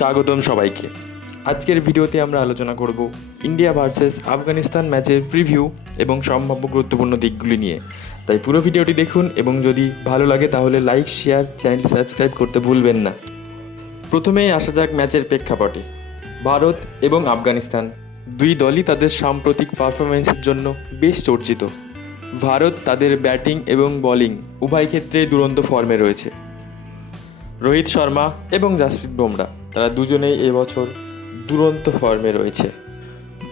স্বাগতম সবাইকে। আজকের ভিডিওতে আমরা আলোচনা করব ইন্ডিয়া ভার্সেস আফগানিস্তান ম্যাচের প্রিভিউ এবং সম্ভাব্য গুরুত্বপূর্ণ দিকগুলি নিয়ে। তাই পুরো ভিডিওটি দেখুন এবং যদি ভালো লাগে তাহলে লাইক, শেয়ার, চ্যানেলটি সাবস্ক্রাইব করতে ভুলবেন না। প্রথমেই আসা যাক ম্যাচের প্রেক্ষাপটে। ভারত এবং আফগানিস্তান দুই দলই তাদের সাম্প্রতিক পারফরমেন্সের জন্য বেশ চর্চিত। ভারত তাদের ব্যাটিং এবং বোলিং উভয় ক্ষেত্রেই দুরন্ত ফর্মে রয়েছে। রোহিত শর্মা এবং জাসপ্রীত বুমরা। তারা দুজনেই এবছর দুরন্ত ফর্মে রয়েছে।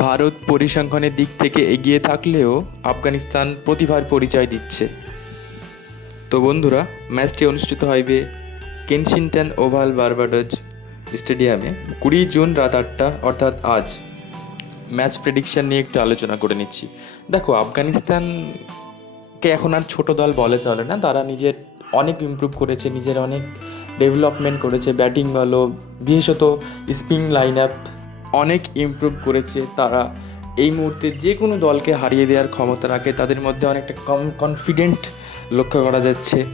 ভারত পরিসংখ্যানের দিক থেকে এগিয়ে থাকলেও আফগানিস্তান প্রতিভার পরিচয় দিচ্ছে। তো বন্ধুরা, ম্যাচটি অনুষ্ঠিত হবে কেনশিনটন ওভাল বারবাডোজ স্টেডিয়ামে কুড়ি জুন রাত আটটা, অর্থাৎ আজ। ম্যাচ প্রেডিকশন নিয়ে একটু আলোচনা করে নিচ্ছি। দেখো, আফগানিস্তানকে এখন আর ছোট দল বলে চলে না, তারা নিজের অনেক ইমপ্রুভ করেছে, নিজের অনেক ডেভেলপমেন্ট করেছে, ব্যাটিং বলো বিশেষত স্পিন লাইন আপ অনেক ইমপ্রুভ করেছে তারা। এই মুহূর্তে যে কোনো দলকে হারিয়ে দেওয়ার ক্ষমতা রাখে, তাদের মধ্যে অনেকটা কম কনফিডেন্ট লক্ষ্য করা যাচ্ছে।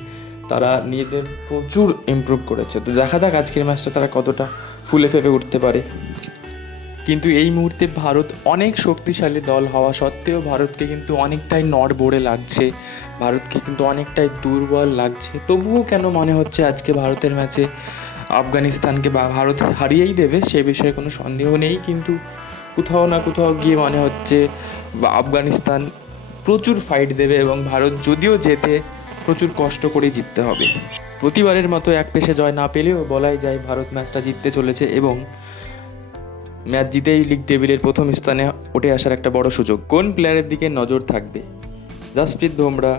তারা নিজেদের প্রচুর ইমপ্রুভ করেছে। তো দেখা যাক আজকের ম্যাচটা তারা কতটা ফুলে ফেপে উঠতে পারে। কিন্তু এই মুহূর্তে ভারত অনেক শক্তিশালী দল হওয়া সত্ত্বেও ভারতকে কিন্তু অনেকটাই নড়বড়ে লাগছে। ভারতকে কিন্তু অনেকটাই দুর্বল লাগছে। তবুও কেন মনে হচ্ছে আজকে ভারতের ম্যাচে আফগানিস্তানকে বা ভারত হারিয়েই দেবে সে বিষয়ে কোনো সন্দেহ নেই। কিন্তু কোথাও না কোথাও গিয়ে মনে হচ্ছে আফগানিস্তান প্রচুর ফাইট দেবে এবং ভারত যদিও যেতে প্রচুর কষ্ট করেই জিততে হবে। প্রতিবারের মতো এক পেশে জয় না পেলেও বলাই যায় ভারত ম্যাচটা জিততে চলেছে এবং ম্যাচ জিতেই লিগ টেবিলের প্রথম স্থানে উঠে আসার একটা বড় সুযোগ। কোন প্লেয়ারের দিকে নজর থাকবে? জাসপ্রীত বুমরা,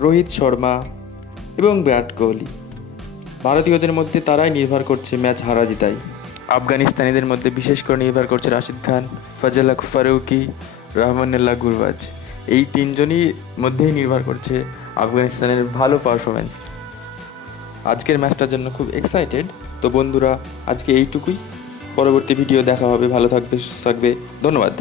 রোহিত শর্মা এবং বিরাট কোহলি। ভারতীয়দের মধ্যে তারাই নির্ভর করছে ম্যাচ হারা জিতাই আফগানিস্তানিদের মধ্যে বিশেষ করে নির্ভর করছে রাশিদ খান, ফজল ফারুকি, রহমানুল্লাহ গুরবাজ। এই তিনজনই মধ্যেই নির্ভর করছে আফগানিস্তানের ভালো পারফরমেন্স আজকের ম্যাচটার জন্য খুব এক্সাইটেড তো বন্ধুরা, আজকে এইটুকুই। পরবর্তী ভিডিও দেখা হবে। ভালো থাকবে সুস্থ থাকবে। ধন্যবাদ।